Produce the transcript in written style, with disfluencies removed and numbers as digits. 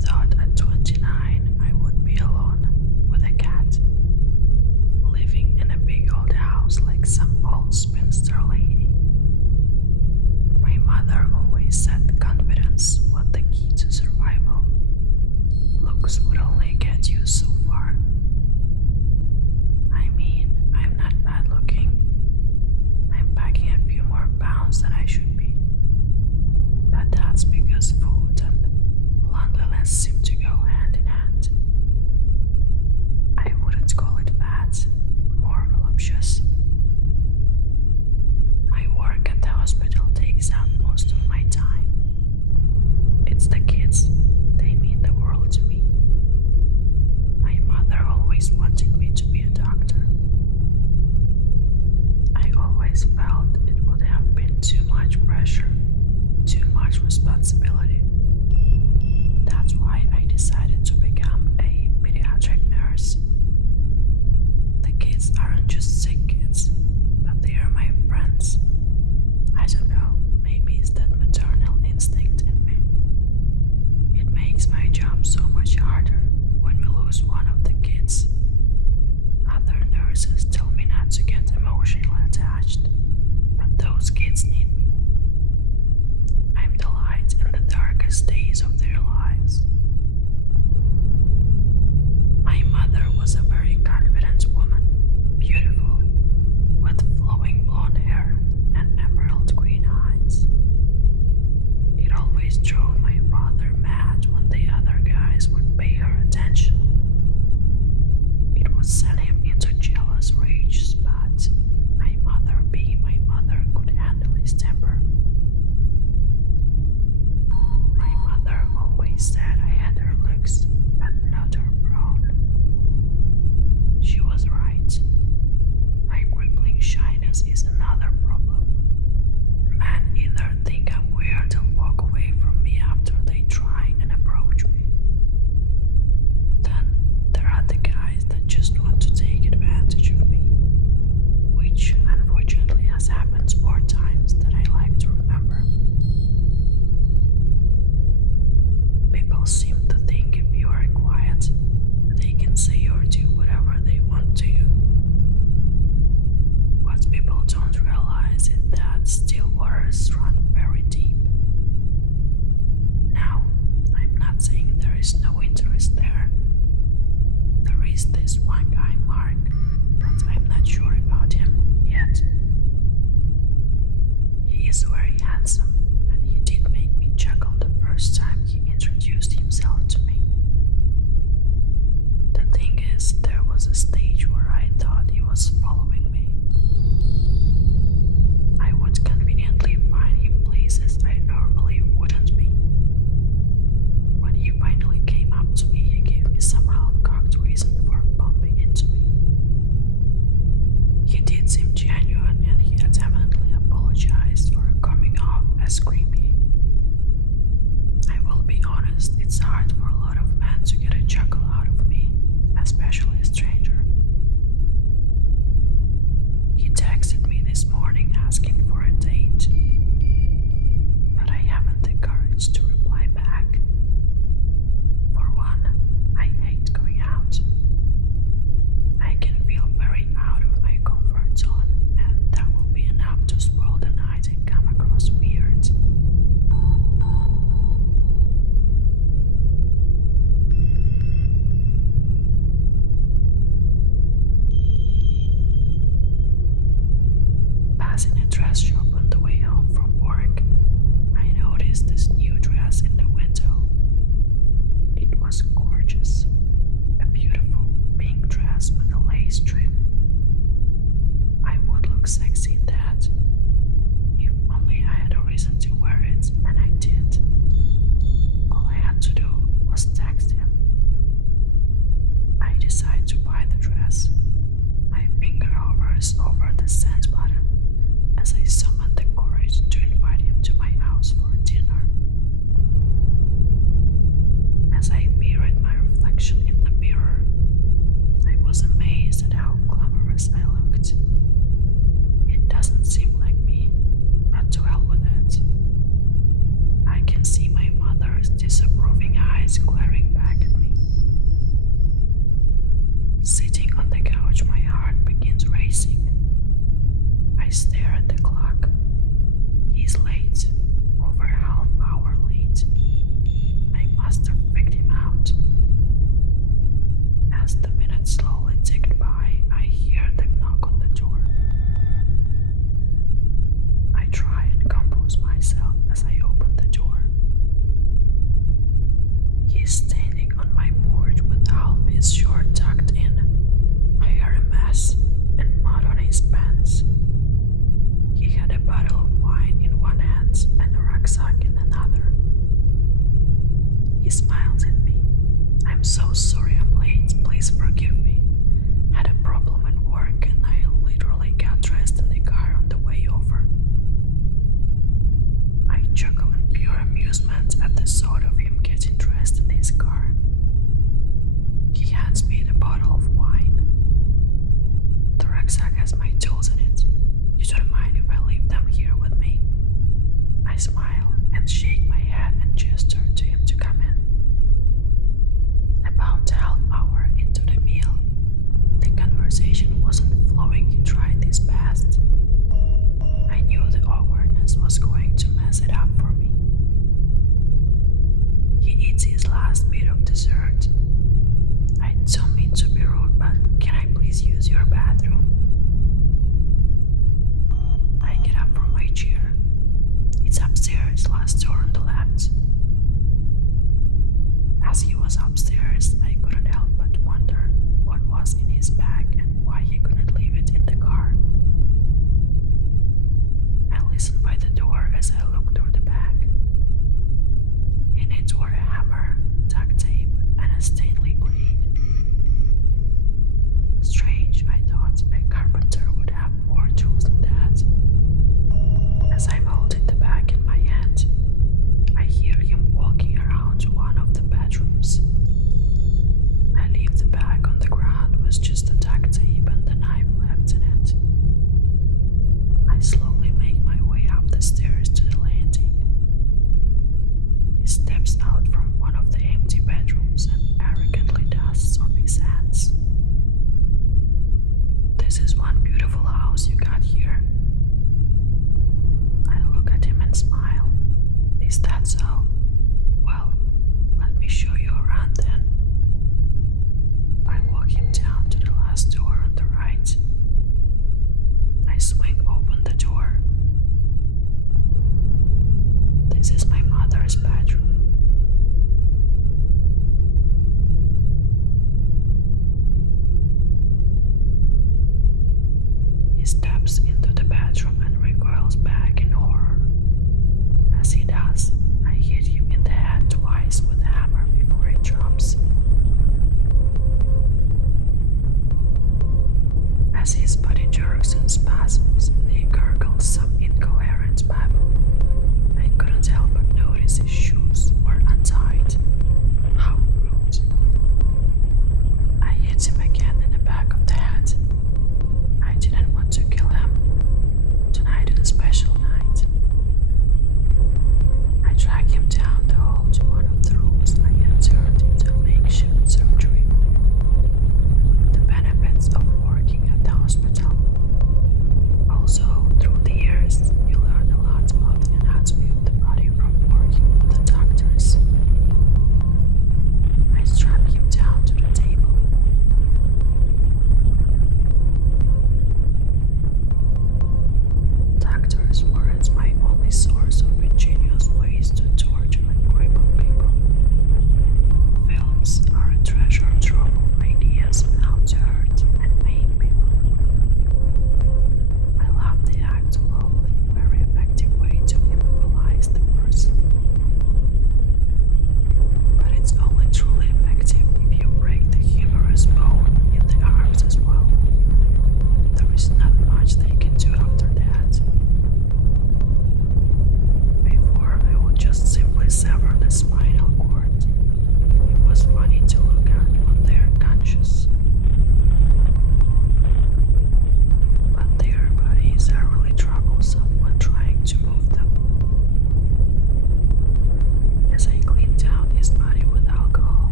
thought at 29 I would be alone with a cat, living in a big old house like some old spinster lady. My mother always said confidence was the key to survival. Looks would only get you so far. I mean, I'm not bad looking. I'm packing a few more pounds than I should be. But that's because food and loneliness seem to go hand in hand. I wouldn't call it fat, more voluptuous. My work at the hospital takes up most of my time. It's the kids, they mean the world to me. My mother always wanted me to be a doctor. I always felt it would have been too much pressure, too much responsibility. That's why I decided to become a pediatric nurse. The kids aren't just sick kids, but they are my friends. I don't know, maybe it's that maternal instinct in me. It makes my job so much harder when we lose one of the kids. Other nurses tell me not to get emotionally attached, but those kids need me. I'm the light in the darkest days of their lives. My mother was a very confident woman, beautiful, with flowing blonde hair and emerald green eyes. It always drove my father mad when the other guys would pay her attention. It would send him into jealous rage, but my mother, being my mother, could handle his temper. My mother always said I had her looks, but not her brawn. She was right. My crippling shyness is another problem. Men either think I'm weird and walk away from me after they try and approach me. Then there are the guys that just want to take advantage of me, which unfortunately has happened more times than I like to remember. People seem to think if you are quiet, they can say or do whatever they want to you. What people don't realize is that still waters run very deep. Now, I'm not saying there is no interest there. There is this one guy, Mark, but I'm not sure about him yet. He is very handsome, and he did make me chuckle the first time he introduced himself to me. The thing is, there was a stage where I thought he was following me. I would conveniently find him places I normally wouldn't be. When he finally came up to me, he gave me some half-cocked reason for bumping into me. He did seem genuine, and he adamantly apologized for coming off as creepy. I will be honest, it's hard for a lot of men to get a chuckle out of me, especially a stranger. He texted me this morning asking for a date, but I haven't the courage to reply back. For one, I hate going out. I can feel very out of my comfort zone, and that will be enough to spoil the night and come across weird. Passing a dress shop on the way home from work, I noticed this new dress in the window. It was gorgeous. A beautiful pink dress with a lace trim. I would look sexy in that. If only I had a reason to wear it, and I did. All I had to do was text him. I decide to buy the dress. My finger hovers over the send button as I summon the courage to invite him to my house for dinner. As I peer at my reflection in the mirror, I was amazed at how glamorous I looked. It doesn't seem like me, but to hell with it. I can see my mother's disapproving eyes eyes glaring back at me. Sitting on the couch, my heart begins racing. I stare at the clock. He's late, over a half hour late. I must have freaked him out. As the minutes slowly ticked by, I hear the knock on the door. I try and compose myself as I open the door. He's standing on my porch with half his shirt tucked in, hair a mess, and mud on his pants. He had a bottle of wine in one hand and a rucksack in another. He smiles at me. "I'm so sorry I'm late. Please forgive me. Had a problem at work and I literally got dressed in the car on the way over." I chuckle in pure amusement at the thought of him getting dressed in his car. He hands me the bottle of wine. "The rucksack has my tools in it. You don't mind if I leave them here with me?" I smile and shake my head and gesture to him to come in. About a half hour into the meal, the conversation wasn't flowing. He tried his best. I knew the awkwardness was going to mess it up for me. He eats his last bit of dessert. "I don't mean to be rude, but can I please use your bathroom?" I get up from my chair. It's upstairs, last door on the left. As he was upstairs, I couldn't help but wonder what was in his bag and why he couldn't leave it in the car. I listened by the door as I looked through the bag. In it were a hammer, duct tape, and a Stanley blade. Strange, I thought, a carpenter would have more tools than that. As I'm holding the bag in my hand, I hear him walking around one of the bedrooms. I leave the bag on the ground with just the duct tape and the knife left in it. I slowly make my way up the stairs to the landing. He steps out from one of the empty bedrooms and arrogantly dusts off his hands. "This is one beautiful house you got here." I look at him and smile. "Is that so? Well, let me show you around then." I walk him down to the last door on the right. I swing open the door. This is my mother's bedroom. He steps into the bedroom and recoils back